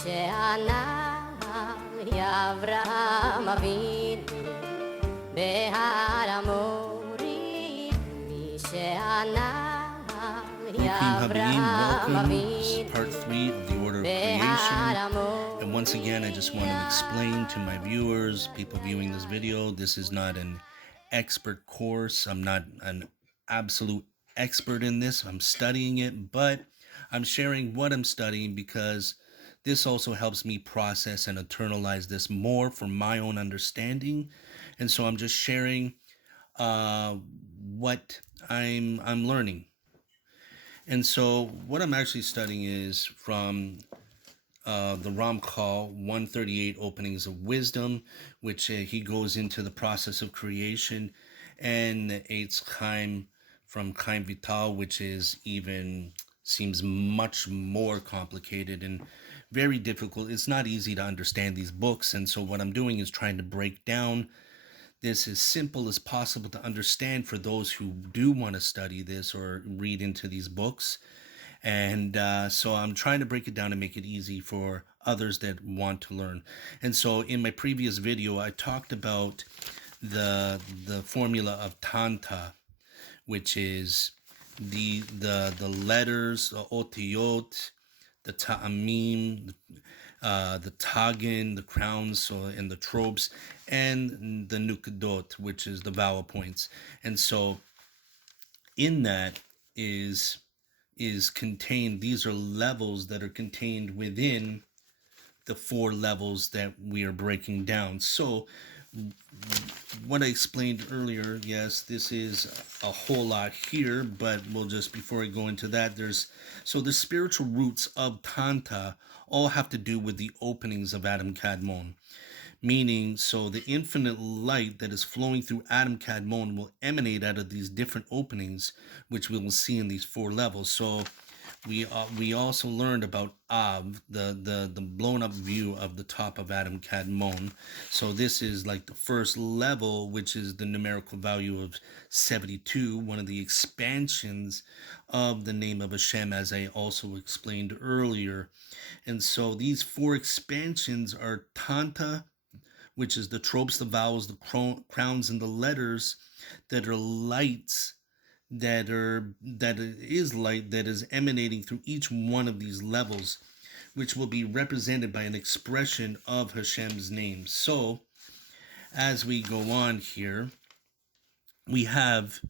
שענה אברהם אבינו בהר המורים, מי שענה Welcome. This is part 3 of the order of creation. And once again, I just want to explain to my viewers, people viewing this video, this is not an expert course. I'm not an absolute expert in this. I'm studying it, but I'm sharing what I'm studying because this also helps me process and internalize this more for my own understanding. And so I'm just sharing what I'm learning. And so what I'm actually studying is from the Ramchal 138 Openings of Wisdom, which he goes into the process of creation, and Eitz Chaim from Chaim Vital, which is even seems much more complicated and very difficult. It's not easy to understand these books, and so what I'm doing is trying to break down this as simple as possible to understand for those who do want to study this or read into these books. And so I'm trying to break it down and make it easy for others that want to learn. And so in my previous video, I talked about the formula of Tanta, which is the letters, the otiyot, the ta'amim, the tagin, the crowns, and the tropes, and the nukadot, which is the vowel points. And so in that is contained, these are levels that are contained within the 4 levels that we are breaking down. So what I explained earlier, yes, this is a whole lot here, but we'll just, before I go into that, the spiritual roots of Tanta all have to do with the openings of Adam Kadmon. Meaning, so the infinite light that is flowing through Adam Kadmon will emanate out of these different openings, which we will see in these 4 levels. So we also learned about Av, the blown up view of the top of Adam Kadmon. So this is like the first level, which is the numerical value of 72, one of the expansions of the name of Hashem, as I also explained earlier. And so these 4 expansions are Tanta, which is the tropes, the vowels, the crowns, and the letters that are lights, that is light that is emanating through each one of these levels, which will be represented by an expression of Hashem's name. So as we go on here, we have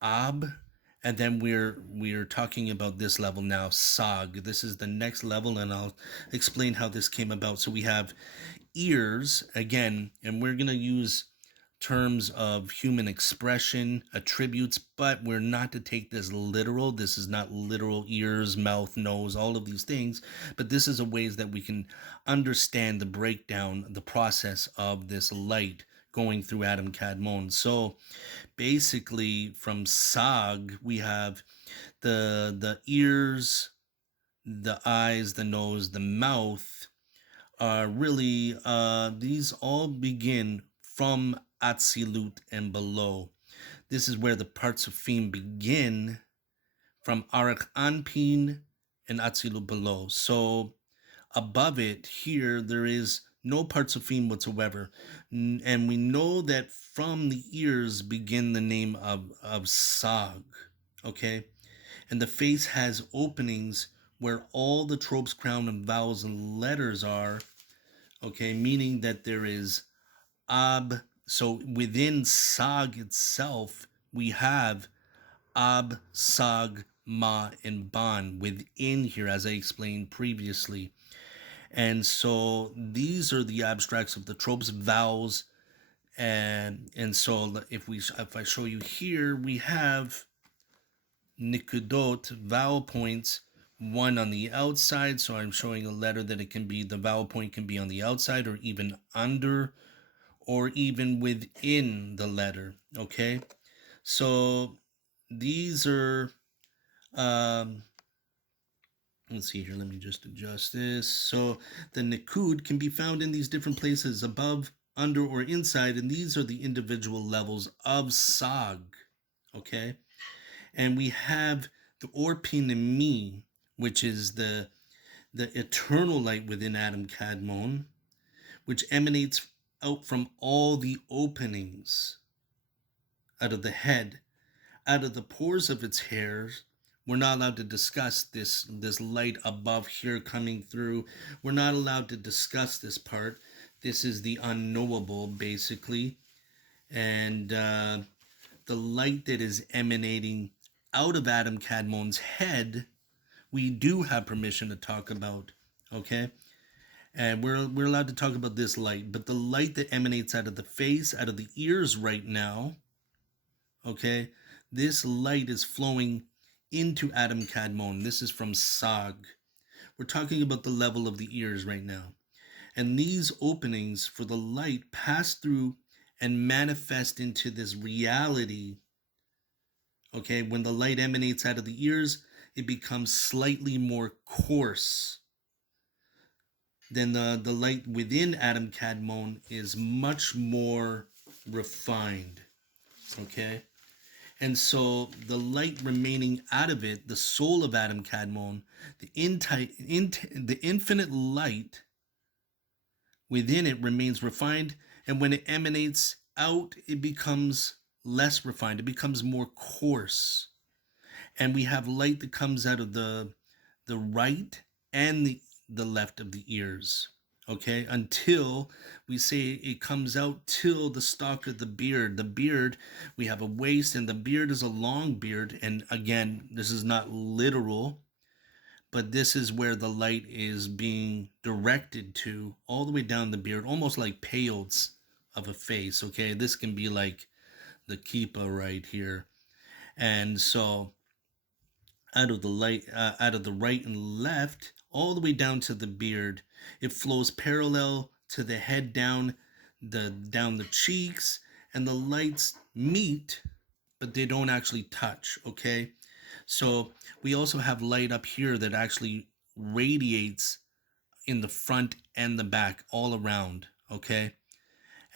Ab, and then we're talking about this level now, Sag. This is the next level, and I'll explain how this came about. So we have ears again, and we're going to use terms of human expression, attributes, but we're not to take this literal. This is not literal ears, mouth, nose, all of these things, but this is a ways that we can understand the breakdown, the process of this light going through Adam Kadmon. So basically from Sag, we have the ears, the eyes, the nose, the mouth are really, these all begin from Atzilut and below. This is where the parts of Fim begin, from Arach Anpin and Atzilut below. So above it here, there is no parts of Fim whatsoever. And we know that from the ears begin the name of Sag, okay? And the face has openings where all the tropes, crown, and vowels and letters are, okay? Meaning that there is Ab. So within Sag itself, we have Ab, Sag, Ma, and Ban within here, as I explained previously. And so these are the abstracts of the tropes, vowels, and so if I show you here, we have Nikudot, vowel points, one on the outside. So I'm showing a letter that it can be, the vowel point can be on the outside or even under, or even within the letter, okay? So these are, let's see here, let me just adjust this. So the Nikud can be found in these different places, above, under, or inside, and these are the individual levels of Sag, okay? And we have the Orpinimi, which is the the eternal light within Adam Kadmon, which emanates out from all the openings out of the head, out of the pores of its hairs. We're not allowed to discuss this light above here coming through. We're not allowed to discuss this part. This is the unknowable, basically. And the light that is emanating out of Adam Kadmon's head, we do have permission to talk about, okay? And we're allowed to talk about this light. But the light that emanates out of the face, out of the ears right now, okay, this light is flowing into Adam Kadmon. This is from Sag. We're talking about the level of the ears right now. And these openings for the light pass through and manifest into this reality. Okay, when the light emanates out of the ears, it becomes slightly more coarse. Then the light within Adam Kadmon is much more refined. Okay? And so the light remaining out of it, the soul of Adam Kadmon, the infinite light within it remains refined. And when it emanates out, it becomes less refined. It becomes more coarse. And we have light that comes out of the right and the left of the ears. Okay, until we say it comes out till the stalk of the beard. The beard, we have a waist, and the beard is a long beard. And again, this is not literal, but this is where the light is being directed to, all the way down the beard, almost like peyotes of a face. Okay, this can be like the kippa right here. And so out of the light, out of the right and left, all the way down to the beard, it flows parallel to the head, down the cheeks, and the lights meet, but they don't actually touch. Okay, so we also have light up here that actually radiates in the front and the back, all around. Okay,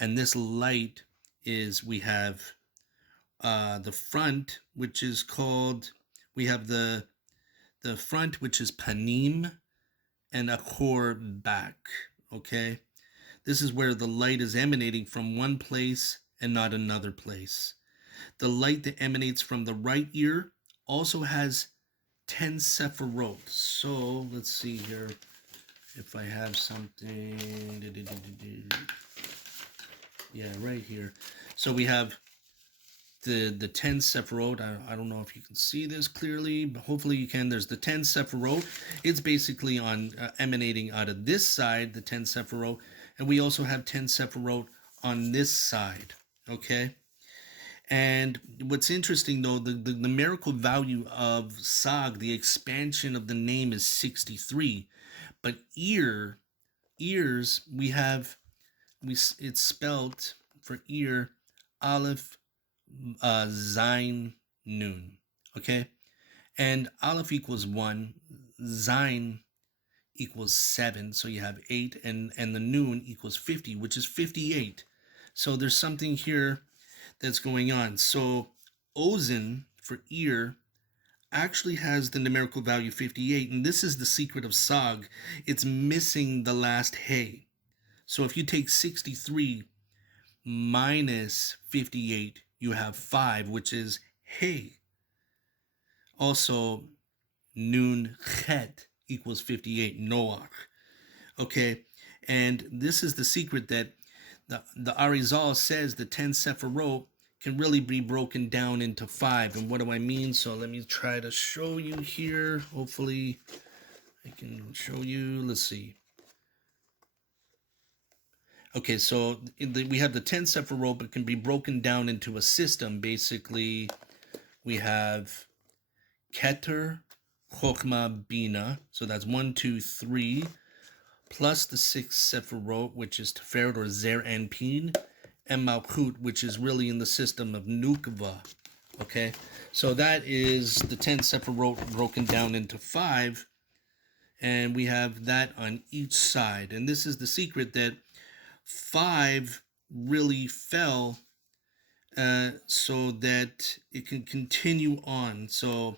and this light is, we have the front, which is called, we have the front, which is panim, and achor, back. Okay, this is where the light is emanating from one place and not another place. The light that emanates from the right ear also has 10 sephirot. So let's see here if I have something. Yeah, right here. So we have the 10 sephirot. I don't know if you can see this clearly, but hopefully you can. There's the 10 sephirot. It's basically on emanating out of this side, the 10 sephirot, and we also have 10 sephirot on this side. Okay, and what's interesting though, the numerical value of Sag, the expansion of the name, is 63, but ears, it's spelled for ear Aleph, Zain, Nun. Okay, and Aleph equals 1, Zain equals 7, so you have 8, and the Nun equals 50, which is 58. So there's something here that's going on. So Ozen, for ear, actually has the numerical value 58, and this is the secret of Sag. It's missing the last Hey. So if you take 63 minus 58, you have 5, which is Hey. Also, Nun Chet equals 58, Noach. Okay, and this is the secret that the Arizal says the 10 Sephirot can really be broken down into 5. And what do I mean? So let me try to show you here. Hopefully I can show you. Let's see. Okay, so we have the 10 Sephirot, but can be broken down into a system. Basically, we have Keter, Chokhmah, Bina. So that's 1, 2, 3. Plus the 6 Sephirot, which is Tiferet or Zer Anpin, and Malchut, which is really in the system of Nukva. Okay, so that is the 10 Sephirot broken down into 5, and we have that on each side. And this is the secret, that 5 really fell so that it can continue on. So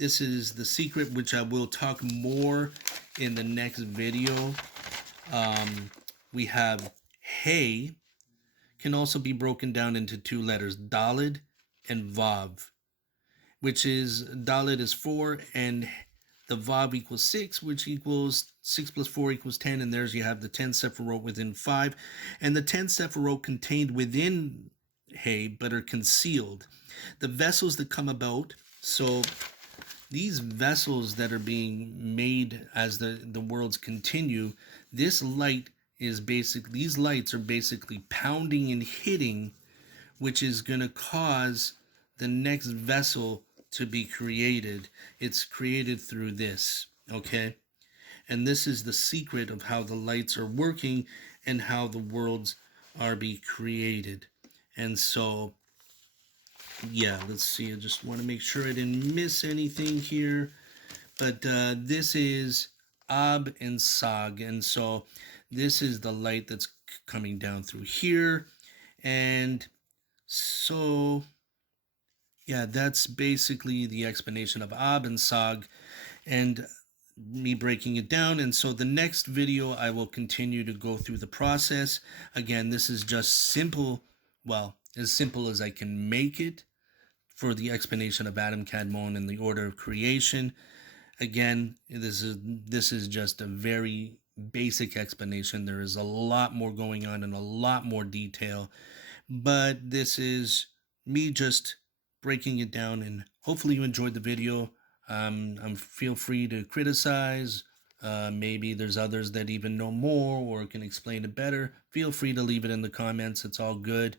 this is the secret, which I will talk more in the next video. We have Hey can also be broken down into two letters, Dalid and Vav, which is Dalid is 4 and the Vav equals 6, which equals 6 plus 4 equals 10. And there's you have the 10 Sephirot within 5. And the 10 Sephirot contained within Hey, but are concealed. The vessels that come about, so these vessels that are being made as the worlds continue, this light is these lights are basically pounding and hitting, which is going to cause the next vessel to be created. It's created through this, okay? And this is the secret of how the lights are working and how the worlds are being created. And so, yeah, let's see. I just want to make sure I didn't miss anything here. But this is Ab and Sag. And so this is the light that's coming down through here. And so, yeah, that's basically the explanation of Ab and Sag and me breaking it down. And so the next video, I will continue to go through the process. Again, this is just simple, well, as simple as I can make it for the explanation of Adam Kadmon and the order of creation. Again, this is just a very basic explanation. There is a lot more going on and a lot more detail, but this is me just breaking it down, and hopefully you enjoyed the video. Feel free to criticize. Maybe there's others that even know more or can explain it better. Feel free to leave it in the comments. It's all good.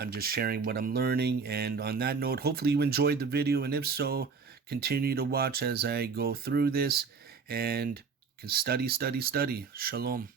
I'm just sharing what I'm learning. And on that note, hopefully you enjoyed the video. And if so, continue to watch as I go through this and can study. Shalom.